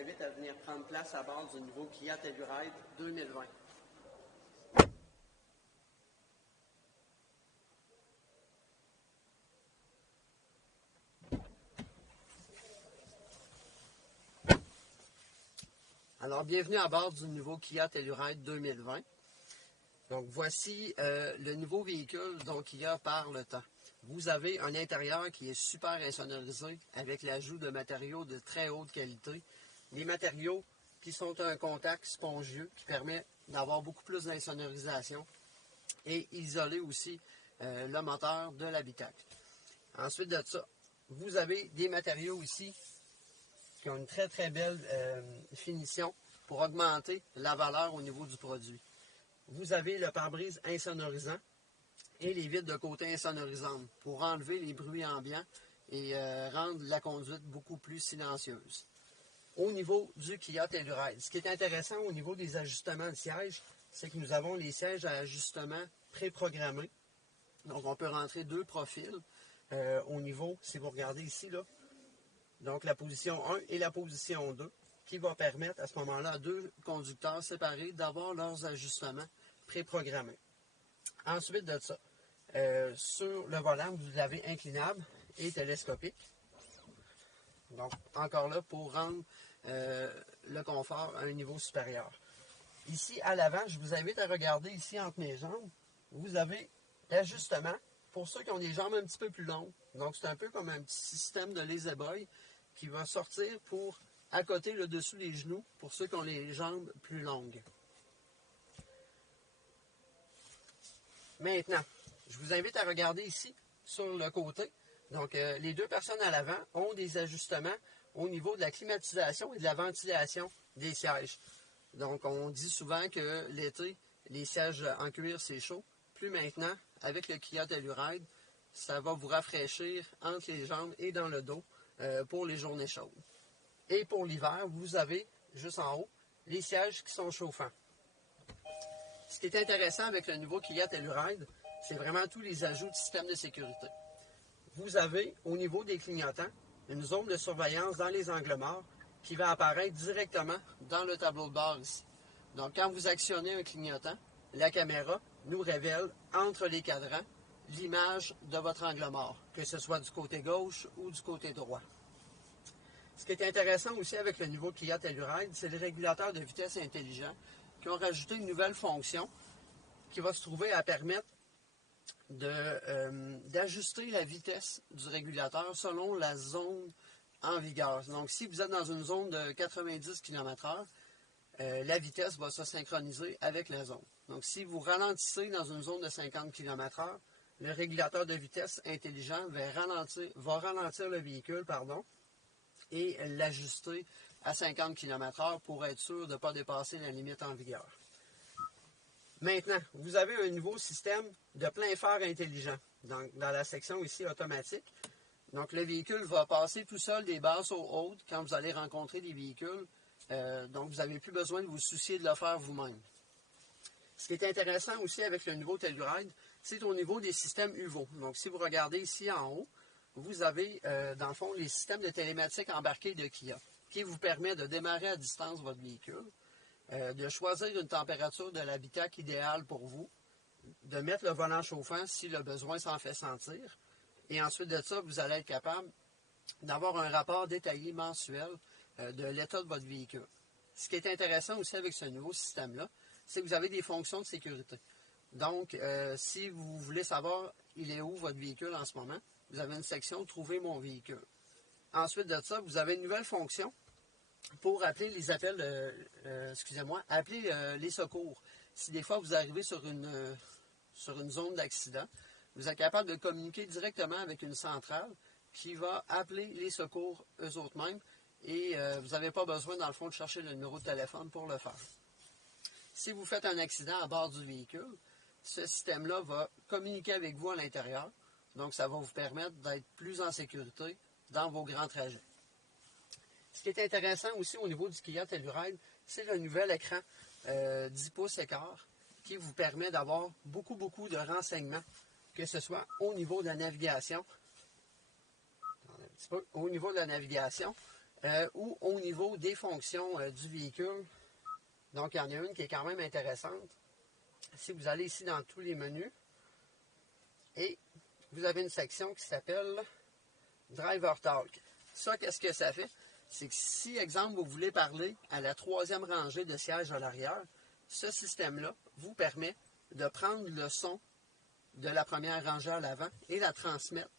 invite à venir prendre place à bord du nouveau Kia Telluride 2020. Alors, bienvenue à bord du nouveau Kia Telluride 2020. Donc, voici le nouveau véhicule dont Kia parle le temps. Vous avez un intérieur qui est super insonorisé avec l'ajout de matériaux de très haute qualité. Les matériaux qui sont un contact spongieux qui permet d'avoir beaucoup plus d'insonorisation et isoler aussi le moteur de l'habitacle. Ensuite de ça, vous avez des matériaux ici qui ont une très très belle finition pour augmenter la valeur au niveau du produit. Vous avez le pare-brise insonorisant et les vitres de côté insonorisantes pour enlever les bruits ambiants et rendre la conduite beaucoup plus silencieuse. Au niveau du Kia Telluride, ce qui est intéressant au niveau des ajustements de sièges, c'est que nous avons les sièges à ajustement préprogrammés. Donc on peut rentrer deux profils au niveau, si vous regardez ici, là, donc la position 1 et la position 2, qui va permettre à ce moment-là à deux conducteurs séparés d'avoir leurs ajustements préprogrammés. Ensuite de ça, sur le volant, vous l'avez inclinable et télescopique. Donc, encore là, pour rendre le confort à un niveau supérieur. Ici, à l'avant, je vous invite à regarder ici entre mes jambes. Vous avez l'ajustement pour ceux qui ont des jambes un petit peu plus longues. Donc, c'est un peu comme un petit système de lazy boy qui va sortir pour accoter le dessus des genoux pour ceux qui ont les jambes plus longues. Maintenant, je vous invite à regarder ici, sur le côté. Donc, les deux personnes à l'avant ont des ajustements au niveau de la climatisation et de la ventilation des sièges. Donc, on dit souvent que l'été, les sièges en cuir, c'est chaud. Plus maintenant, avec le Kia Telluride, ça va vous rafraîchir entre les jambes et dans le dos pour les journées chaudes. Et pour l'hiver, vous avez, juste en haut, les sièges qui sont chauffants. Ce qui est intéressant avec le nouveau Kia Telluride, c'est vraiment tous les ajouts de système de sécurité. Vous avez, au niveau des clignotants, une zone de surveillance dans les angles morts qui va apparaître directement dans le tableau de bord ici. Donc, quand vous actionnez un clignotant, la caméra nous révèle entre les cadrans l'image de votre angle mort, que ce soit du côté gauche ou du côté droit. Ce qui est intéressant aussi avec le nouveau Kia Telluride, c'est les régulateurs de vitesse intelligents qui ont rajouté une nouvelle fonction qui va se trouver à permettre d'ajuster la vitesse du régulateur selon la zone en vigueur. Donc, si vous êtes dans une zone de 90 km/h, la vitesse va se synchroniser avec la zone. Donc, si vous ralentissez dans une zone de 50 km/h, le régulateur de vitesse intelligent va ralentir le véhicule et l'ajuster à 50 km/h pour être sûr de ne pas dépasser la limite en vigueur. Maintenant, vous avez un nouveau système de plein phare intelligent dans la section ici automatique. Donc, le véhicule va passer tout seul des basses aux hautes quand vous allez rencontrer des véhicules. Donc, vous n'avez plus besoin de vous soucier de le faire vous-même. Ce qui est intéressant aussi avec le nouveau Telluride, c'est au niveau des systèmes UVO. Donc, si vous regardez ici en haut, vous avez, dans le fond, les systèmes de télématique embarqués de Kia, qui vous permet de démarrer à distance votre véhicule, de choisir une température de l'habitacle idéale pour vous, de mettre le volant chauffant si le besoin s'en fait sentir, et ensuite de ça, vous allez être capable d'avoir un rapport détaillé mensuel de l'état de votre véhicule. Ce qui est intéressant aussi avec ce nouveau système-là, c'est que vous avez des fonctions de sécurité. Donc, si vous voulez savoir il est où votre véhicule en ce moment, vous avez une section « Trouver mon véhicule ». Ensuite de ça, vous avez une nouvelle fonction pour appeler les appels, appeler les secours. Si des fois vous arrivez sur une zone d'accident, vous êtes capable de communiquer directement avec une centrale qui va appeler les secours eux autres mêmes et vous n'avez pas besoin, dans le fond, de chercher le numéro de téléphone pour le faire. Si vous faites un accident à bord du véhicule, ce système-là va communiquer avec vous à l'intérieur. Donc, ça va vous permettre d'être plus en sécurité dans vos grands trajets. Ce qui est intéressant aussi au niveau du Kia Telluride, c'est le nouvel écran 10 pouces écart qui vous permet d'avoir beaucoup de renseignements, que ce soit au niveau de la navigation, ou au niveau des fonctions du véhicule. Donc, il y en a une qui est quand même intéressante. Si vous allez ici dans tous les menus, et vous avez une section qui s'appelle Driver Talk. Ça, qu'est-ce que ça fait? C'est que si, exemple, vous voulez parler à la troisième rangée de sièges à l'arrière, ce système-là vous permet de prendre le son de la première rangée à l'avant et la transmettre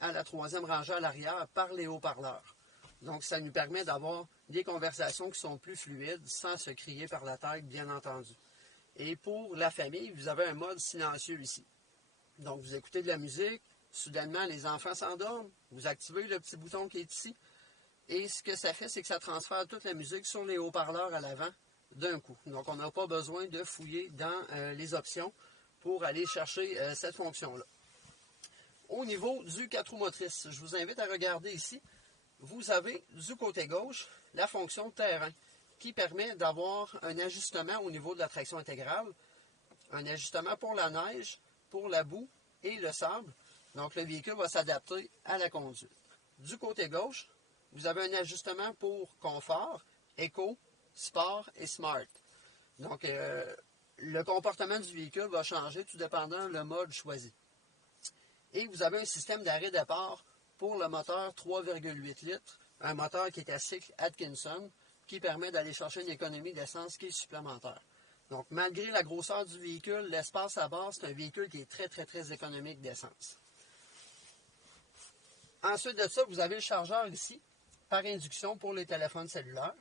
à la troisième rangée à l'arrière par les haut-parleurs. Donc, ça nous permet d'avoir des conversations qui sont plus fluides sans se crier par la tête, bien entendu. Et pour la famille, vous avez un mode silencieux ici. Donc, vous écoutez de la musique, soudainement, les enfants s'endorment, vous activez le petit bouton qui est ici, et ce que ça fait, c'est que ça transfère toute la musique sur les haut-parleurs à l'avant d'un coup. Donc, on n'a pas besoin de fouiller dans les options pour aller chercher cette fonction-là. Au niveau du 4 roues motrices, je vous invite à regarder ici. Vous avez du côté gauche la fonction terrain qui permet d'avoir un ajustement au niveau de la traction intégrale, un ajustement pour la neige, pour la boue et le sable. Donc, le véhicule va s'adapter à la conduite. Du côté gauche, vous avez un ajustement pour confort, éco, sport et smart. Donc, le comportement du véhicule va changer tout dépendant le mode choisi. Et vous avez un système d'arrêt-départ pour le moteur 3,8 litres, un moteur qui est à cycle Atkinson, qui permet d'aller chercher une économie d'essence qui est supplémentaire. Donc, malgré la grosseur du véhicule, l'espace à bord, c'est un véhicule qui est très, très, très économique d'essence. Ensuite de ça, vous avez le chargeur ici, par induction pour les téléphones cellulaires.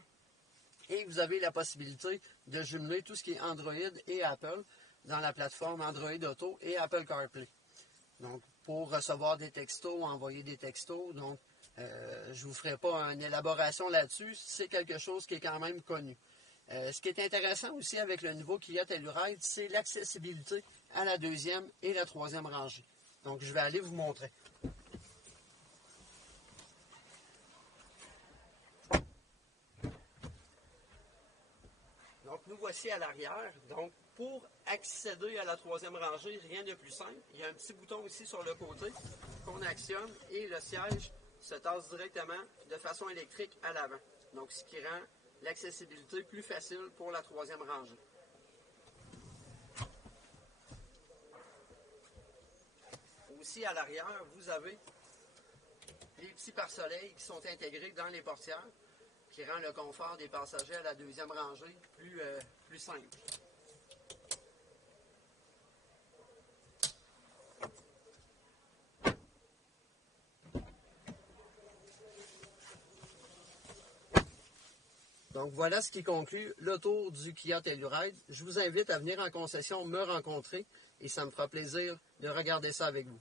Et vous avez la possibilité de jumeler tout ce qui est Android et Apple dans la plateforme Android Auto et Apple CarPlay. Donc, pour recevoir des textos, envoyer des textos. Donc, je ne vous ferai pas une élaboration là-dessus. C'est quelque chose qui est quand même connu. Ce qui est intéressant aussi avec le nouveau Kia Telluride, c'est l'accessibilité à la deuxième et la troisième rangée. Donc, je vais aller vous montrer. Donc, nous voici à l'arrière. Donc, pour accéder à la troisième rangée, rien de plus simple. Il y a un petit bouton ici sur le côté qu'on actionne et le siège se tasse directement de façon électrique à l'avant. Donc, ce qui rend l'accessibilité plus facile pour la troisième rangée. Aussi, à l'arrière, vous avez les petits pare-soleils qui sont intégrés dans les portières, qui rend le confort des passagers à la deuxième rangée plus simple. Donc voilà ce qui conclut le tour du Kia Telluride. Je vous invite à venir en concession me rencontrer et ça me fera plaisir de regarder ça avec vous.